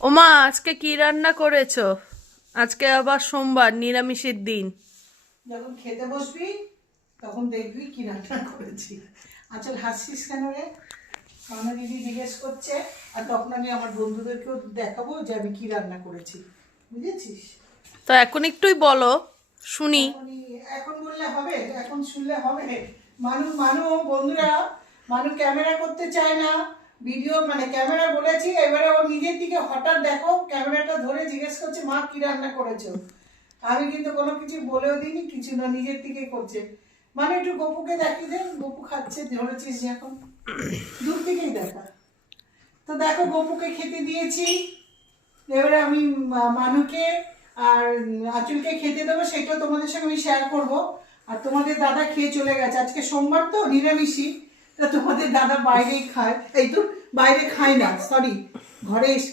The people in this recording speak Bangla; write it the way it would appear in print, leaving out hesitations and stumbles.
ওমা, আজকে কি রান্না করেছো? আজকে আবার সোমবার, নিরামিষের দিন। যখন খেতে বসবি তখন দেখবি কি রান্না করেছি। আচল হাসছিস কেন রে? কারণ দিদি জিজ্ঞেস করছে, আর তখন আমি আমার বন্ধুদেরকেও দেখাবো যে আমি কি রান্না করেছি, বুঝেছিস? তো এখন একটুই বলো, শুনি। এখনই এখন বললে হবে? এখন শুনলে হবে? মানু মানু বন্ধুরা, মানু ক্যামেরা করতে চায় না, ভিডিও মানে ক্যামেরা বলেছি, এবারে ও নিজের দিকে হঠাৎ দেখো ক্যামেরাটা ধরে জিজ্ঞেস করছে মা কি রান্না করেছো। আমি কিন্তু কোনো কিছু বলেও দিইনি, কিছু না, নিজের দিকে করছে। মানে একটু গপুকে দেখিয়ে দেন, গপু খাচ্ছে, ধরেছিস যে এখন দূর থেকেই দেখা। তো দেখো গপুকে খেতে দিয়েছি, এবারে আমি মানুকে আর আঁচলকে খেতে দেবো, সেটাও তোমাদের সঙ্গে আমি শেয়ার করবো। আর তোমাদের দাদা খেয়ে চলে গেছে, আজকে সোমবার তো নিরামিষই। তা তোমাদের দাদা বাইরেই খায়, এই তো বাইরে খায় না, সরি, ঘরে এসে